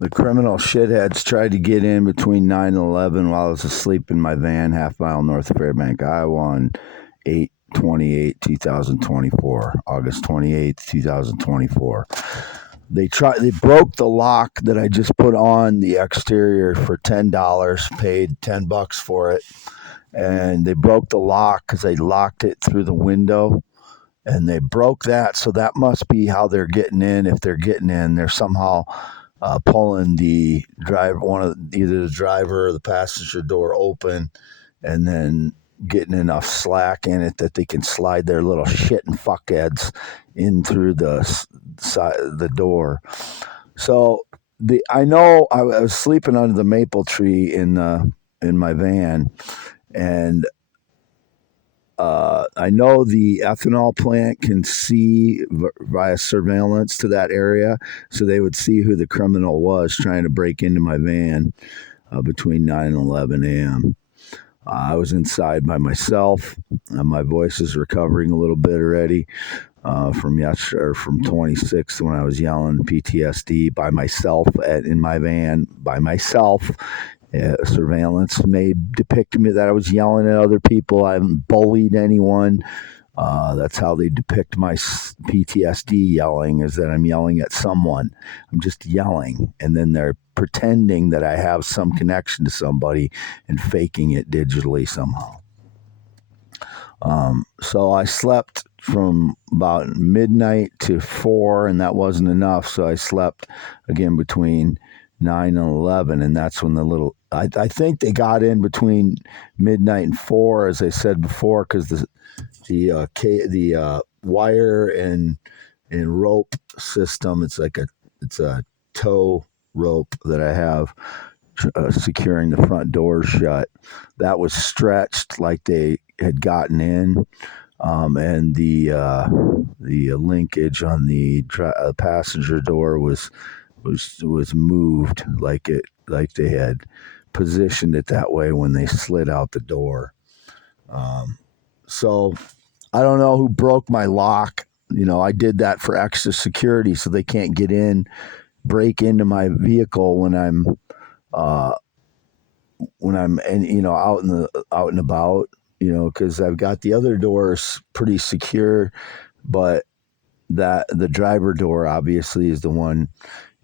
The criminal shitheads tried to get in between 9 and 11 while I was asleep in my van, half-mile north of Fairbank, Iowa, on 8/28/2024, August 28th, 2024. They broke the lock that I just put on the exterior for $10, paid $10 for it, and they broke the lock because they locked it through the window, and they broke that. So that must be how they're getting in. If they're getting in, they're somehow pulling the driver, either the driver or the passenger door open, and then getting enough slack in it that they can slide their little shit and fuckheads in through the side of the door. So I know I was sleeping under the maple tree in my van, and I know the ethanol plant can see via surveillance to that area, so they would see who the criminal was trying to break into my van between 9 and 11 a.m. I was inside by myself. My voice is recovering a little bit already from yesterday, or from 26 when I was yelling PTSD by myself in my van by myself. Surveillance may depict me that I was yelling at other people. I haven't bullied anyone. That's how they depict my PTSD yelling, is that I'm yelling at someone. I'm just yelling, and then they're pretending that I have some connection to somebody and faking it digitally somehow. So I slept from about midnight to 4, and that wasn't enough. So I slept again between 9 and 11, and that's when I think they got in between midnight and 4, as I said before, because the wire and rope system, it's a tow rope that I have securing the front door shut. That was stretched like they had gotten in, and the linkage on the passenger door was moved like they had positioned it that way when they slid out the door. So I don't know who broke my lock. I did that for extra security so they can't break into my vehicle when I'm out and about, because I've got the other doors pretty secure, but that the driver door obviously is the one,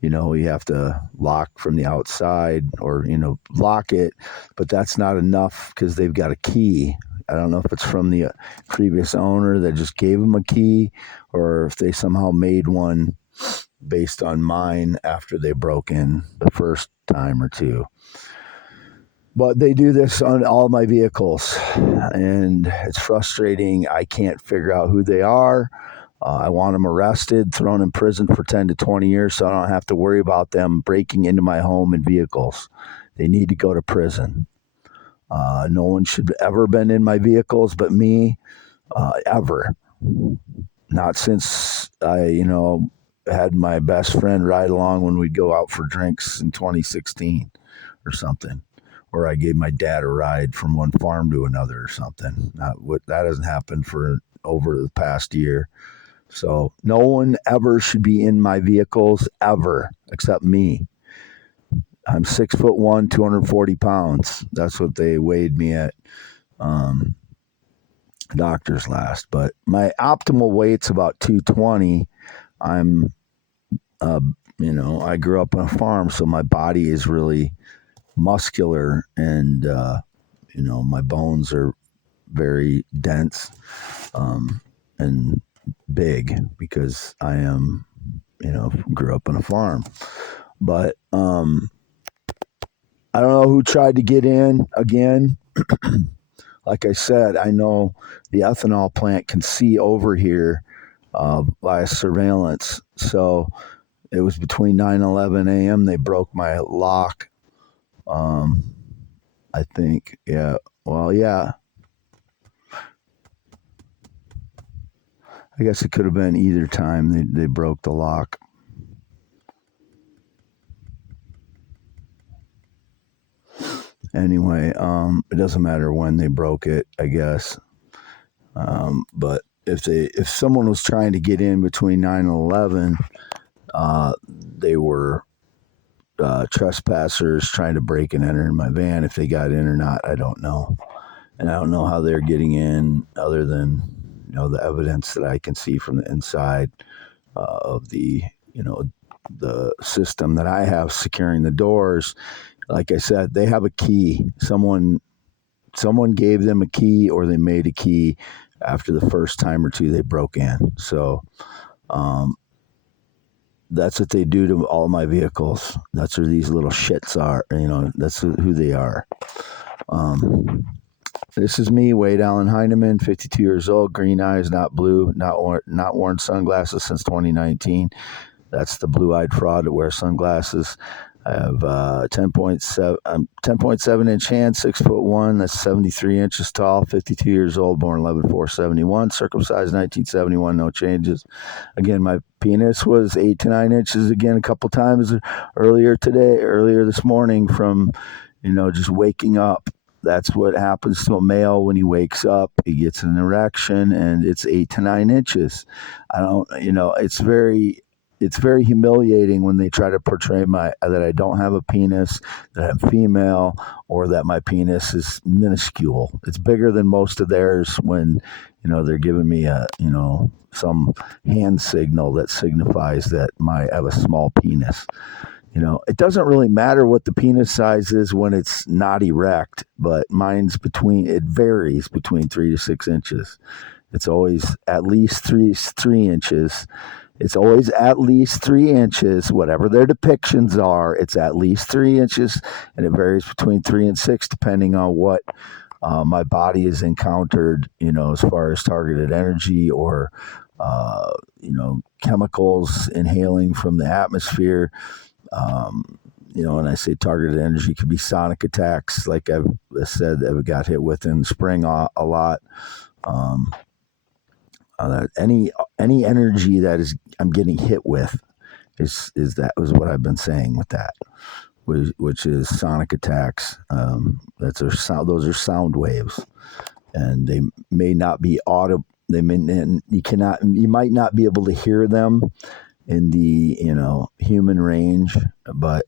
you have to lock from the outside, or, lock it, but that's not enough because they've got a key. I don't know if it's from the previous owner that just gave them a key, or if they somehow made one based on mine after they broke in the first time or two. But they do this on all my vehicles, and it's frustrating. I can't figure out who they are. I want them arrested, thrown in prison for 10 to 20 years so I don't have to worry about them breaking into my home and vehicles. They need to go to prison. No one should have ever been in my vehicles but me, ever. Not since I, had my best friend ride along when we'd go out for drinks in 2016 or something. Or I gave my dad a ride from one farm to another or something. That hasn't happened for over the past year. So no one ever should be in my vehicles ever, except me. I'm 6'1", 240 pounds. That's what they weighed me at doctor's last. But my optimal weight's about 220. I'm, I grew up on a farm, so my body is really muscular, and my bones are very dense and big because I am, grew up on a farm. But I don't know who tried to get in again. Like I said, I know the ethanol plant can see over here via surveillance. So it was between 9 and 11 a.m. They broke my lock. I think, yeah. Well, yeah. I guess it could have been either time they broke the lock. Anyway, it doesn't matter when they broke it, I guess. But if someone was trying to get in between 9 and 11, they were trespassers trying to break and enter in my van. If they got in or not, I don't know. And I don't know how they're getting in other than, the evidence that I can see from the inside of the, the system that I have securing the doors. Like I said, they have a key. Someone gave them a key, or they made a key after the first time or two they broke in. So that's what they do to all my vehicles. That's where these little shits are. That's who they are. This is me, Wade Allen Heineman, 52 years old, green eyes, not blue, not worn sunglasses since 2019. That's the blue-eyed fraud that wears sunglasses. I have 10.7 inch hands, 6'1". That's 73 inches tall, 52 years old, born 11/4/71, circumcised 1971, no changes. Again, my penis was 8 to 9 inches again a couple times earlier this morning from, just waking up. That's what happens to a male when he wakes up. He gets an erection, and it's 8 to 9 inches. It's very humiliating when they try to portray that I don't have a penis, that I'm female, or that my penis is minuscule. It's bigger than most of theirs when, they're giving me some hand signal that signifies that I have a small penis. It doesn't really matter what the penis size is when it's not erect, but it varies between 3 to 6 inches. It's always at least three inches. It's always at least 3 inches, whatever their depictions are. It's at least 3 inches, and it varies between 3 and 6 depending on what my body has encountered, as far as targeted energy or, chemicals inhaling from the atmosphere. When I say targeted energy, it could be sonic attacks, like I've said, that we got hit with in the spring a lot. Any energy that I'm getting hit with is what I've been saying with that, which is sonic attacks. Those are sound waves, and they may not be audible. You might not be able to hear them in the human range, but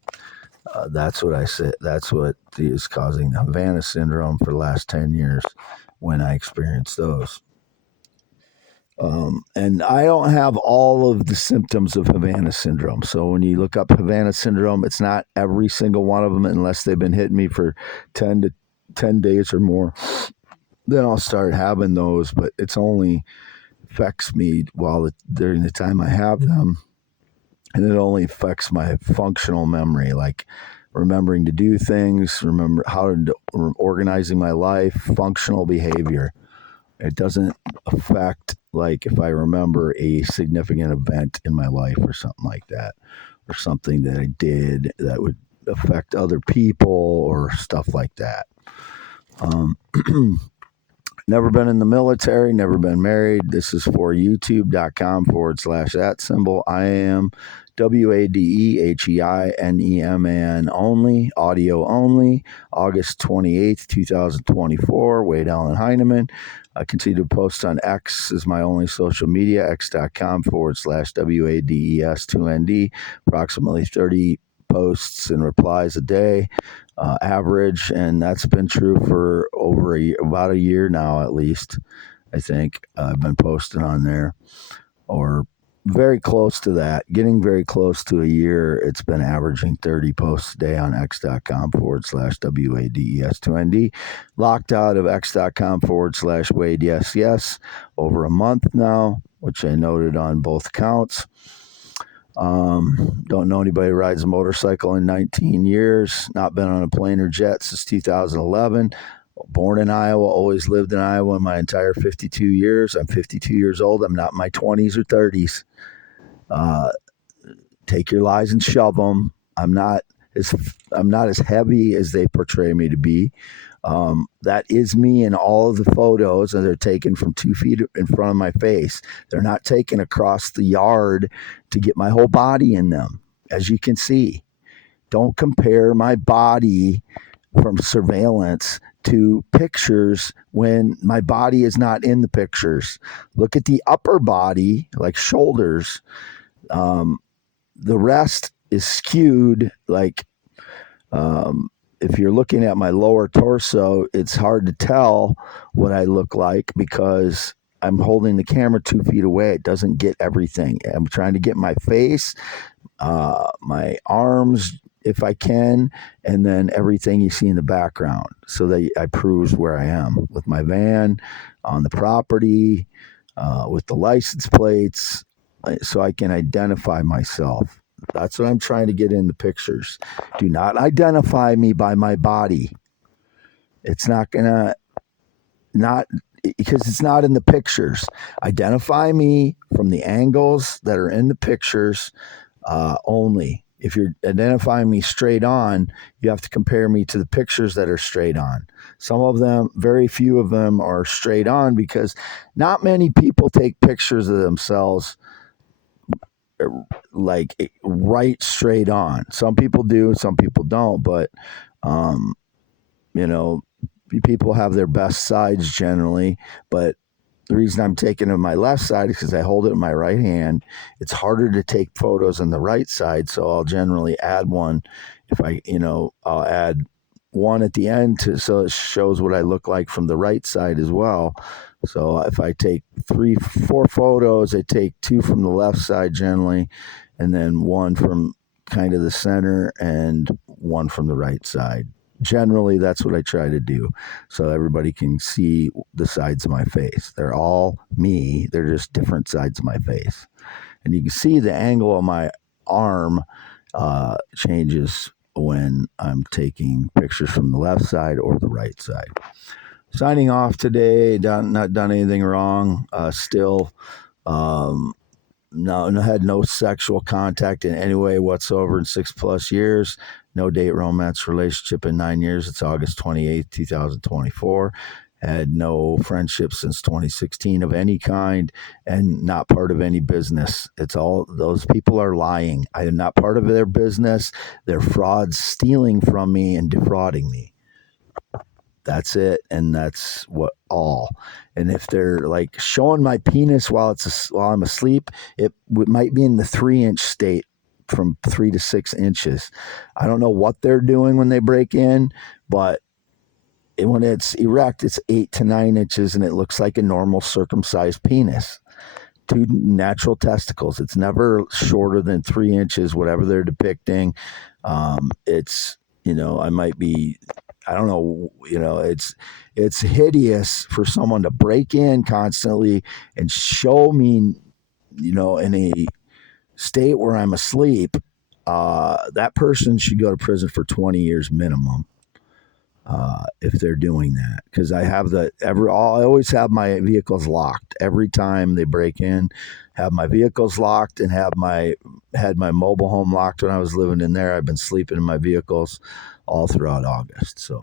that's what I said. That's what is causing the Havana syndrome for the last 10 years when I experienced those. And I don't have all of the symptoms of Havana syndrome. So when you look up Havana syndrome, it's not every single one of them unless they've been hitting me for 10 days or more. Then I'll start having those, but it's only affects me during the time I have them. And it only affects my functional memory, like remembering to do things, organizing my life, functional behavior. It doesn't affect, like, if I remember a significant event in my life or something like that, or something that I did that would affect other people or stuff like that. Never been in the military, never been married. This is for youtube.com/@. I am WADEHEINEMAN only, audio only, August 28th, 2024, Wade Allen Heineman. I continue to post on X is my only social media, x.com/WADES2ND, approximately 30 posts and replies a day. Average, and that's been true for about a year now, at least. I think I've been posting on there, or very close to that, getting very close to a year. It's been averaging 30 posts a day on x.com/WADES2ND. Locked out of x.com/Wade yes over a month now, which I noted on both accounts. Don't know anybody who rides a motorcycle in 19 years. Not been on a plane or jet since 2011. Born in Iowa, always lived in Iowa my entire 52 years. I'm 52 years old. I'm not in my 20s or 30s. Take your lies and shove them. I'm not as heavy as they portray me to be. That is me in all of the photos, and they're taken from 2 feet in front of my face. They're not taken across the yard to get my whole body in them, as you can see. Don't compare my body from surveillance to pictures when my body is not in the pictures. Look at the upper body, like shoulders. The rest is skewed. Like, if you're looking at my lower torso, it's hard to tell what I look like because I'm holding the camera 2 feet away. It doesn't get everything. I'm trying to get my face, my arms, if I can, and then everything you see in the background, so that I proves where I am with my van, on the property, with the license plates, so I can identify myself. That's what I'm trying to get in the pictures. Do not identify me by my body. It's not gonna, not because it's not in the pictures. Identify me from the angles that are in the pictures, only. If you're identifying me straight on, you have to compare me to the pictures that are straight on. Some of them, very few of them, are straight on because not many people take pictures of themselves like right straight on. Some people do, some people don't, but um, you know, people have their best sides generally, but the reason I'm taking it on my left side is because I hold it in my right hand. It's harder to take photos on the right side, so I'll generally add one. If I, I'll add one at the end so it shows what I look like from the right side as well. So if I take 4 photos, I take 2 from the left side generally, and then 1 from kind of the center and 1 from the right side. Generally, that's what I try to do, so everybody can see the sides of my face. They're all me. They're just different sides of my face. And you can see the angle of my arm changes when I'm taking pictures from the left side or the right side. Signing off today, not done anything wrong. Still, had no sexual contact in any way whatsoever in 6+ years. No date romance relationship in 9 years. It's August 28th, 2024. Had no friendship since 2016 of any kind, and not part of any business. It's all, those people are lying. I am not part of their business. They're frauds, stealing from me and defrauding me. That's it, and that's what all. And if they're like showing my penis while I'm asleep, it might be in the 3-inch state, from 3 to 6 inches. I don't know what they're doing when they break in, but when it's erect, it's 8 to 9 inches, and it looks like a normal circumcised penis. 2 natural testicles. It's never shorter than 3 inches, whatever they're depicting. It's, I might be, I don't know, it's hideous for someone to break in constantly and show me, in a state where I'm asleep. That person should go to prison for 20 years minimum. If they're doing that, because I always have my vehicles locked every time they break in. Have my vehicles locked and had my mobile home locked when I was living in there. I've been sleeping in my vehicles all throughout August. So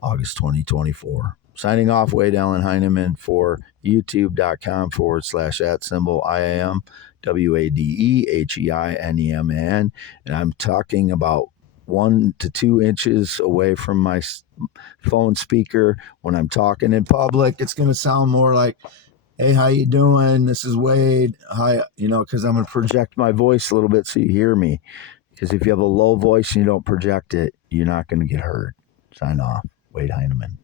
August 2024. Signing off, Wade Allen Heineman for youtube.com/@IAM WADEHEINEMAN. And I'm talking about 1 to 2 inches away from my phone speaker when I'm talking in public. It's going to sound more like, "Hey, how you doing? This is Wade." Hi, because I'm going to project my voice a little bit so you hear me. Because if you have a low voice and you don't project it, you're not going to get heard. Sign off. Wade Heineman.